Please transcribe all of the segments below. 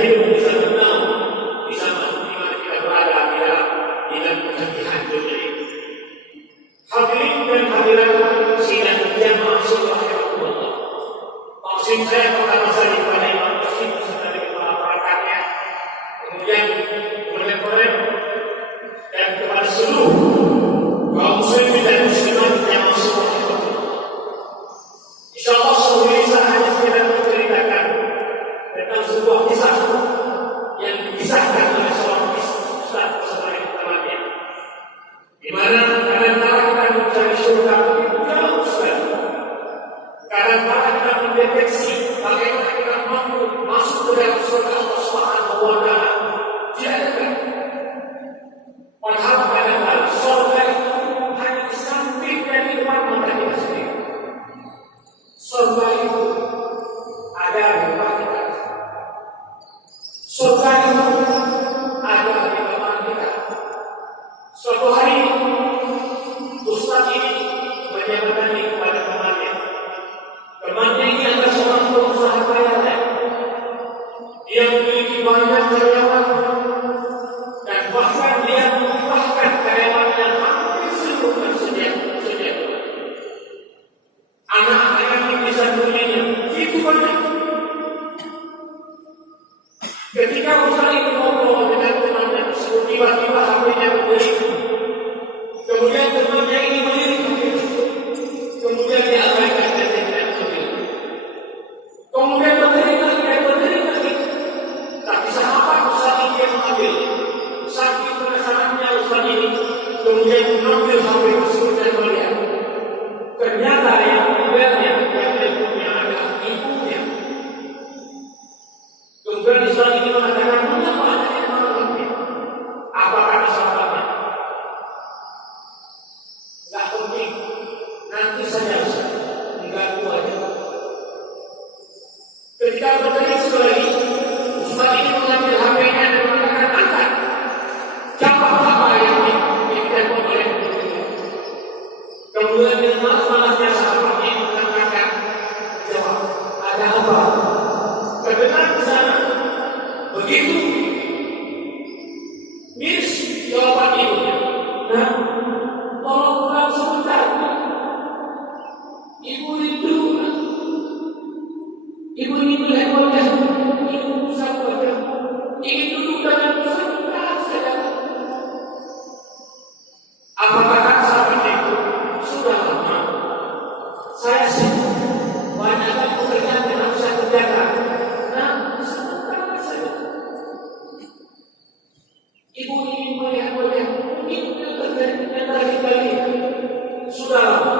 hidup, bisa tenang, bisa masuk di mana kita berada di dalam kecerahan dunia ini. Hadirin dan hadirat sidang jamaah subhanallah. Maksud saya pertama saja kepada Imam Masjid beserta dengan para perakatnya, kemudian kolega-kolega dan kepada seluruh kaum muslimin dan muslimat jamaah subhanallah. Insyaallah seluruh kisah hanya sekedar menceritakan tentang sebuah kisah yang dikisahkan oleh seorang ustaz sebagai temannya, di mana kadang-kala kita mencari surga begitu jauh sekali. Kadang-kala kita mendeteksi bagaimana kita mampu masuk ke dalam surga Allah Subhanahu wa Ta'ala. Tidak. Padahal kadang-kala surga itu hanya di samping dari depan mata kita sendiri. Surga itu ada di depan kita. Surga itu ada di depan kita. Suatu hari ustaz ini menyampaikan kepada temannya. Temannya ini adalah seorang pengusaha kaya. Dia memiliki banyak karyawan dan bahkan dia memiliki karyawan yang hampir seluruhnya sejak anak-anak yang bisa dunianya itu banyak. Ketika ustaz ini ngobrol dengan temannya tersebut, tiba-tiba HP-nya berbunyi. Kemudian temannya ini melirik, kemudian dia abaikan dan dia tidak ambil. Kemudian berdiri lagi. Tapi sahabat ustaz ini yang mengambil. Saking penasarannya ustaz ini, kemudian mengambil HP tersebut dan melihat. Ternyata yang mengambilnya adalah ibunya. Kemudian ustaz ini mengatakan, mengapa anaknya mengambilnya? Apa kata sahabatnya? Tidak penting, nanti saja mengganggu aja. Ketika berdiri sekali, ustaz ini mengambil HP-nya dan mengatakan, angkat. Jawab apa yang ditelepon oleh ibunya. Kemudian dengan malas-malasnya sahabatnya mengatakan, jawab, ada apa? Terdengar di sana. Begitu miris jawaban ibunya. Nah, tolong pulang sebentar. Ibu rindu. Ibu ingin melihat wajah. Ibu usah wajah. Ingin duduk dengan sebentar saja. Apa kata sahabatnya itu? Sudah lama. Saya sibuk. Banyak pekerjaan yang harus saya kerjakan. Nah, sebentar saja. Ibu ingin melihat wajah. Mungkin yang terakhir kali. Sudah lama.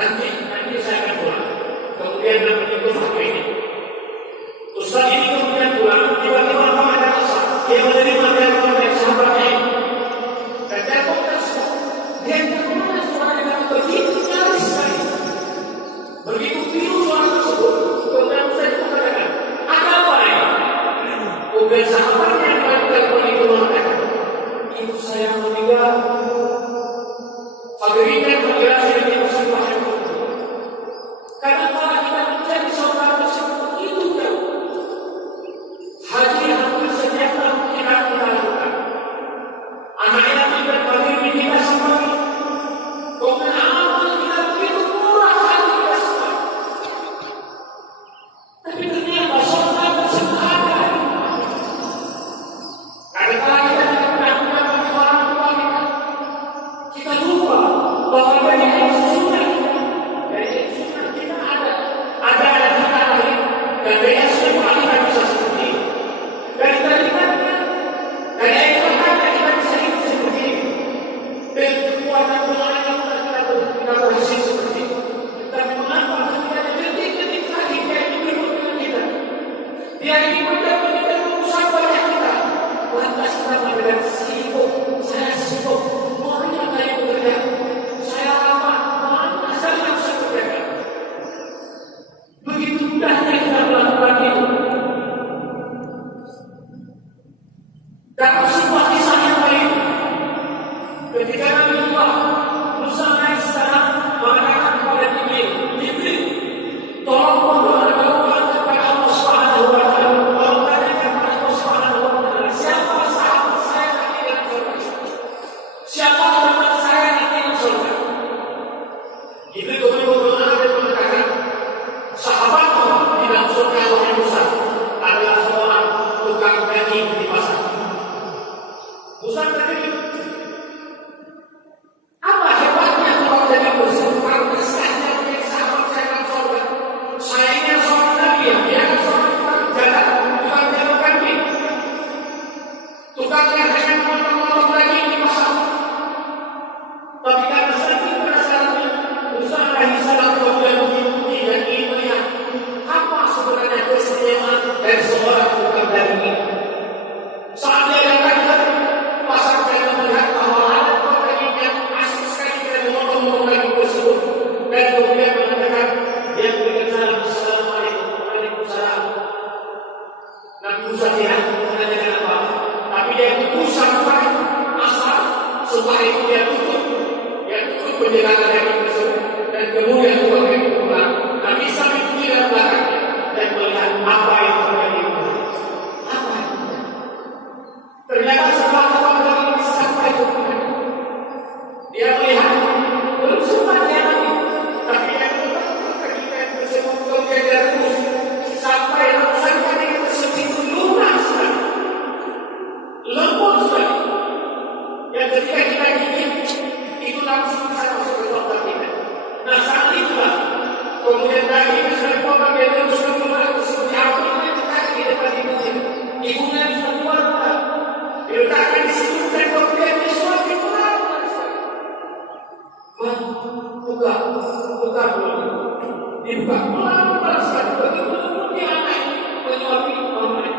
Nanti saya akan pulang. Kemudian menutup HP ini. Ustaz ini kemudian pulang. Tiba-tiba ada asal. Dia menerima telepon dari sahabatnya ini. Dan telepon tersebut, dia kemana suaranya begitu nyaris sekali. Begitu pilu suara tersebut. Kemudian saya mengatakan, ada apa ya? Kemudian sahabatnya yang dari telepon itu mengatakan, ibu saya meninggal. Hadirin dan hadirat yang dimuliakan Allah. Kadang-kala kita mencari saudara tersebut itu jauh. Haji hampir setiap tahun kita lakukan. Anak yatim dan fakir kita sembari. Kemudian amal kita begitu murah hati kita sembari. Tapi ternyata saudara tersebut ada. Kadang-kala kita tidak pernah bagi orang tua kita. Kita lupa bahwa dari sunnah kita ada kita lahir dan dari semua kita bisa seperti ini. Dari tadikannya, dari air matanya kita bisa hidup seperti ini. Dan kekuatan doanya kita berhasil seperti ini. Tapi mengapa ketika detik-detik terakhir dia ingin bertemu dengan kita, dia ingin bertemu kita merusak wajah kita, lantas kita mengatakan sibuk, saya sibuk, banyak kali bekerja, saya lama, mana saya bisa bekerja. Begitu mudahnya kita melakukan itu. Dalam sebuah kisah yang lain, ketika Nabi Musa alaihissalam mengatakan kepada Jibril, tolong berdoa kepada Allah Subhanahu wa Ta'ala. sebenarnya keistimewaan dari seorang tukang daging ini. Saat dia datang ke pasar dan melihat bahwa ada tukang daging yang asik sekali dan memotong-motong daging tersebut, dan kemudian mengatakan, dia memberikan salam, Assalamualaikum, Waalaikumsalam. Nabi Musa tidak menanyakan apa, tapi dia sampai asal setelah itu dia tutup penjelasan daging tersebut, dan kemudian tukang daging pulang. Nabi sampai tidak belakangnya dan melihat apa yang terjadi. Apa? Ternyata setelah tukang daging sampai ke rumah, dia melihat belum sempat dia lagi, tapi yang ketika tersebut kemudian dia terus sampai ratusan daging tersebut itu lunak sekali, lembut sekali. Yang ketika kita gigit itu langsung bisa masuk ke dokter kita. Nah saat itulah kemudian daging yang sudah dipotong dia terus keluar seperti apa yang kita di depan ibunya. Ibunya sudah keluar, diletakkan di situ dan kemudian disuap keluar. Buka dulu, dibuka pelan-pelan sekali. Begitu dia anak menyuapi orang lain.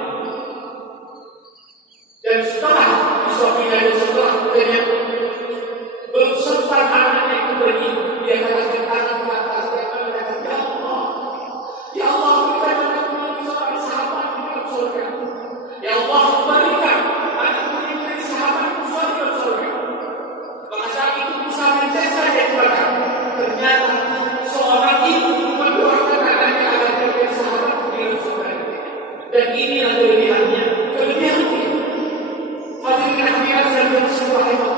Dan setelah disuapi dan setelah kemudian belum sempat anaknya itu pergi, dia katakan tangan ke atas, dia katakan, Ya Allah, berikan anakku seorang sahabat di dalam surga. Ya Allah, berikan anakku ini sahabat di dalam surga. Maka saat itu Musa mencari dia kepada, ternyata seorang ibu mendoakan anaknya agar menjadi sahabat di dalam surga. Dan inilah kelebihannya. Hadirin hadirat sekalian subhanallah.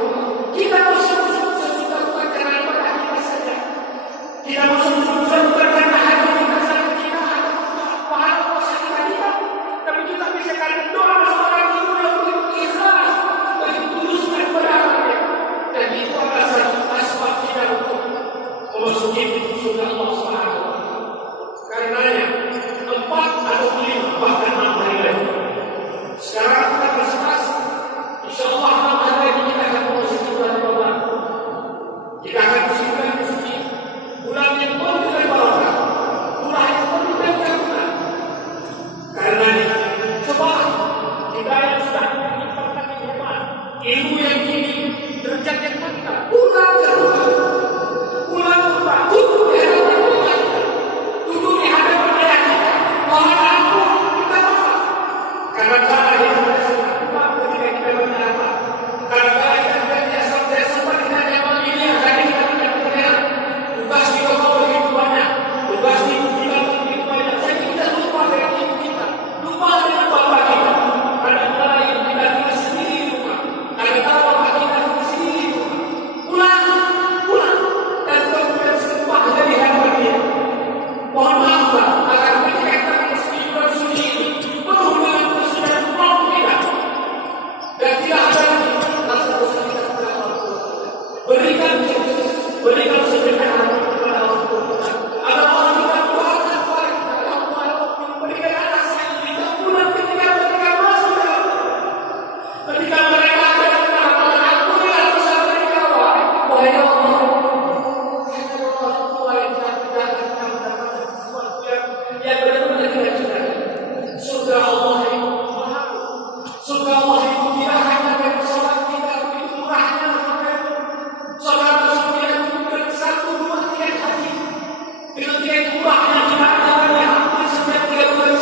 Kita sesudah bukan karena pada kita saja. Kita sesudah bukan karena hati kita saja. Kita ada pahala puasa kita, tapi juga bisa karena doa seorang ibu yang begitu ikhlas, begitu tulus dan berharap. Dan itu adalah satu asbab kita untuk memasuki surga Allah Subhanahu wa Ta'ala. Karenanya 4 atau 5 bahkan 6 hari lagi. Sekarang kita bersepas. InsyaAllah Allah lagi kita akan memasuki bulan Ramadan. Kita akan memasuki bulan yang penuh dengan barokah, bulan yang penuh dengan keberkahan. Karena coba kita yang sudah menyimpan hebat, ilmu yang tinggi, derajat yang mantap, bulan kedua, duduk di hadapan Allah, duduk di hadapan ayah kita, mohon ampun, kita maaf. Karena cara yang berikan sedekah kepada orang tua. Agar Allah kita doakan kepada kita, ya Allah, berikan anak saya kita bulan ketika masuk dalam ketika mereka ada di tengah-tengah aku yang bisa mereka wahai Allah, hanya orang tua yang tidak mendapatkan sesuatu yang benar-benar tidak cintai. Surga Allah itu mahal, surga Allah itu tidak hanya bagi sholat kita, begitu murahnya sholat satu dua tiga hari dengan tiga murahnya kita ada hampir setiap 3 bulan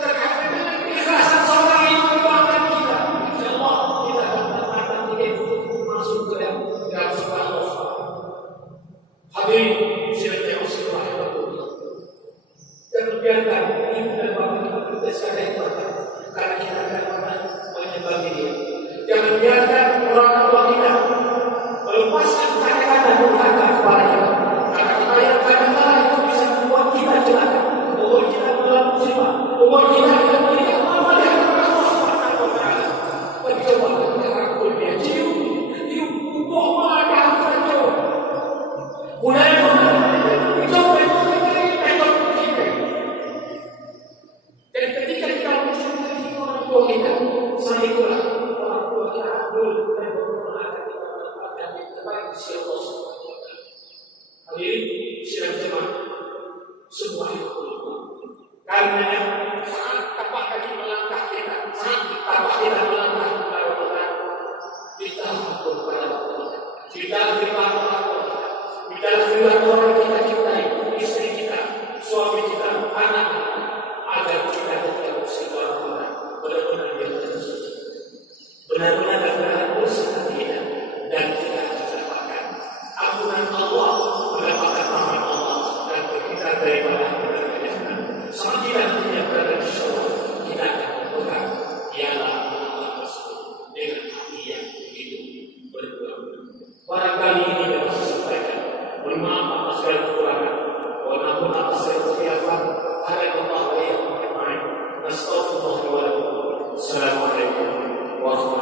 terkait dengan keikhlasan seorang yang mendoakan kita. InsyaAllah kita akan mendapatkan 3 itu masuk ke dalam surga Allah. Hadirin silakan usaha dan biarkan ibu dan bapak kita berdesak yang berkah karena kita akan menyembah dia. Jangan biarkan orang tua kita melepaskan kata-kata durhaka kepada kita. Kata-kata yang kadang-kadang itu bisa membuat kita celaka, membuat kita dalam musibah, membuat kita tidak melihat apa yang Allah Subhanahu wa Ta'ala. Mencoba kita rangkul dia, cium buah ada apa mulai mencoba dan ketika kita mencintai orang tua kita, saat itulah orang tua kita dulu dan baik sisi Allah Subhanahu wa Ta'ala. Hadirin sidang jemaah sebuah Wassalamualaikum warahmatullahi wabarakatuh.